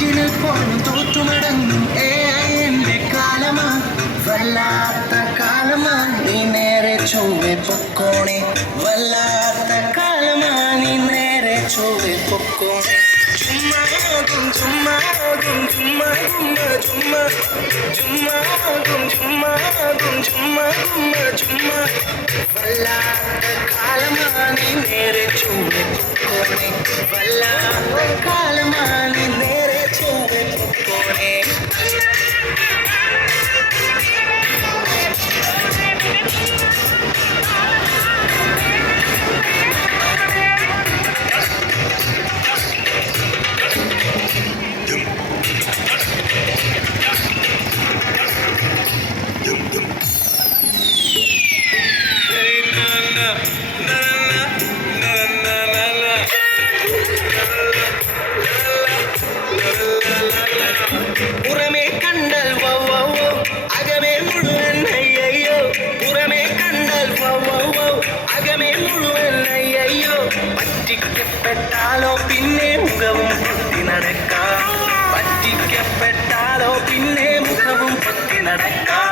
ഞാനും തോറ്റുമടങ്ങും ഏ എന്റെ കാലമാ വല്ലാത്ത കാലമാ നീ നേരെ ചൊവ്വെ പൊക്കോണേ വല്ലാത്ത കാലമാ നീ നേരെ ചൊവ്വെ പൊക്കോണേ ചുമ്മാകും ചുമ്മാകും ചുമ്മാ ചുമ്മാ ചുമ്മാ ചുമ്മാകും ചുമ്മാകും ചുമ്മാ ചുമ്മാ ചുമ്മാ വല്ലാത്ത കാലമാ നീ നേരെ ചൊവ്വെ പൊക്കോണേ വല്ലാത്ത കാലമാ പറ്റിക്കപ്പെട്ടാലോ പിന്നെ മുഖവും പൊത്തി നടക്കാം. പറ്റിക്കപ്പെട്ടാലോ പിന്നെ മുഖവും പൊത്തി നടക്കാം.